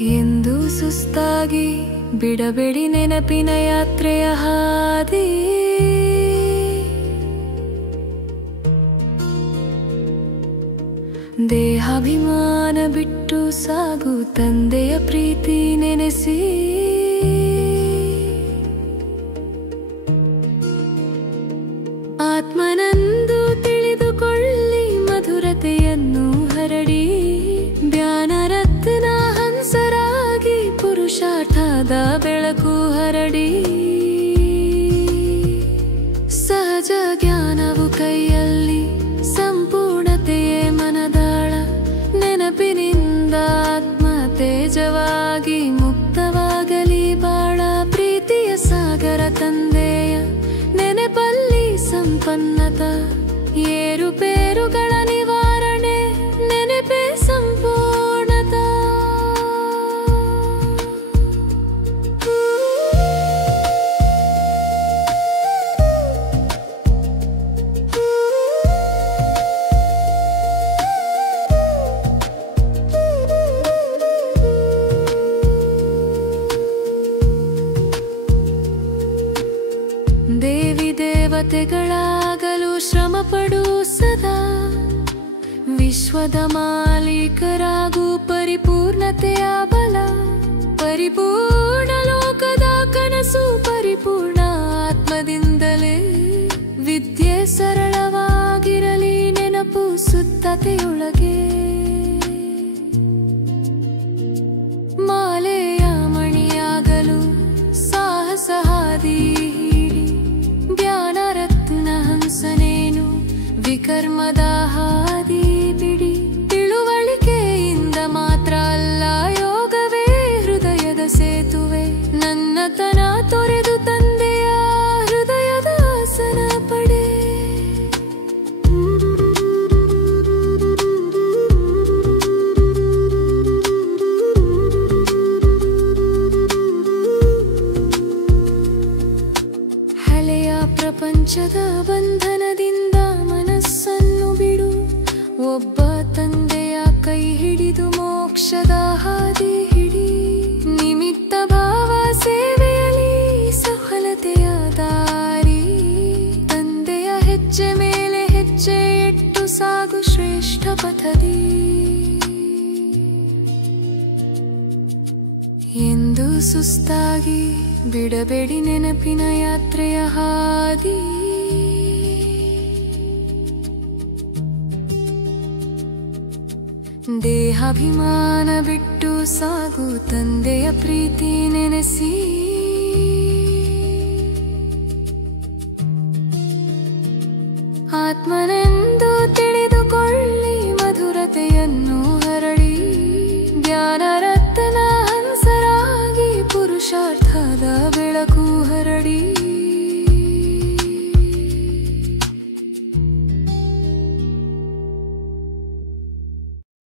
ಎಂದು ಸುಸ್ತಾಗಿ ಬಿಡಬೇಡಿ ನೆನಪಿನ ಯಾತ್ರೆಯ ಹಾದಿ. ದೇಹಾಭಿಮಾನ ಬಿಟ್ಟು ಸಾಗು ತಂದೆಯ ಪ್ರೀತಿ ನೆನೆಸಿ. ಆತ್ಮನಂದು ತಿಳಿದುಕೊಳ್ಳಿ ಮಧುರತೆಯನ್ನು ಹರಡಿ. ಜ್ಞಾನರತ್ನ ಹಂಸರಾಗಿ ಪುರುಷಾರ್ಥದ ಬೆಳಕು ಹರಡಿ. ಸಹಜ ಜ್ಞಾನವು ಕೈಯಲ್ಲಿ ಸಂಪೂರ್ಣತೆಯೇ ಮನದಾಳ. ನೆನಪಿನಿಂದ ಆತ್ಮ ತೇಜವಾಗಿ ಮುಕ್ತವಾಗಲಿ ಬಾಳ. ಪ್ರೀತಿಯ ಸಾಗರ ತಂದೆಯ ನೆನಪಲ್ಲಿ ಸಂಪನ್ನತ. ಏರುಪೇರುಗಳ ನಿವಾರಣೆ ನೆನಪೇ ಸಂಪೂರ್ಣತ. ದೇವಿ ದೇವತೆಗಳಾಗಲು ಶ್ರಮ ಪಡು ಸದಾ. ವಿಶ್ವದ ಮಾಲೀಕರಾಗು ಪರಿಪೂರ್ಣತೆಯ ಬಲ. ಪರಿಪೂರ್ಣ ಲೋಕದ ಕನಸು ಪರಿಪೂರ್ಣ ಆತ್ಮದಿಂದಲೇ. ವಿದ್ಯೆ ಸರಳವಾಗಿರಲಿ ನೆನಪು ಸುತ್ತತೆಯೊಳಗೆ. ಮಾಲೆಯ ಮಣಿಯಾಗಲು ಸಾಹಸ ಹಾದಿ. ಜ್ಞಾನರತ್ನ ಹಂಸನೇನು ವಿಕರ್ಮದ ಹಾದಿ ಬಿಡಿ. ತಿಳುವಳಿಕೆಯಿಂದ ಮಾತ್ರ ಅಲ್ಲ ಯೋಗವೇ ಹೃದಯದ ಸೇತುವೆ. ನನ್ನತನ ತೊರೆದು ತಂದೆಯ ಹೃದಯದ ಆಸನ ಪಡೆ. ಹಳೆಯ ಪ್ರಪಂಚದ ಬಂಧನದಿಂದ ಮನಸ್ಸನ್ನು ಬಿಡು. ಒಬ್ಬ ತಂದೆಯ ಕೈ ಹಿಡಿದು ಮೋಕ್ಷದ ಹಾದಿ ಹಿಡಿ. ನಿಮಿತ್ತ ಭಾವ ಸೇವೆಯಲ್ಲಿ ಸಫಲತೆಯ ದಾರಿ. ತಂದೆಯ ಹೆಜ್ಜೆ ಮೇಲೆ ಹೆಜ್ಜೆ ಇಟ್ಟು ಸಾಗು ಶ್ರೇಷ್ಠ ಪಥದಿ. ಎಂದು ಸುಸ್ತಾಗಿ ಬಿಡಬೇಡಿ ನೆನಪಿನ ಯಾತ್ರೆಯ ಹಾದಿ. ದೇಹಾಭಿಮಾನ ಬಿಟ್ಟು ಸಾಗು ತಂದೆಯ ಪ್ರೀತಿ ನೆನೆಸಿ. ಆತ್ಮನ